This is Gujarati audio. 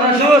મંજૂર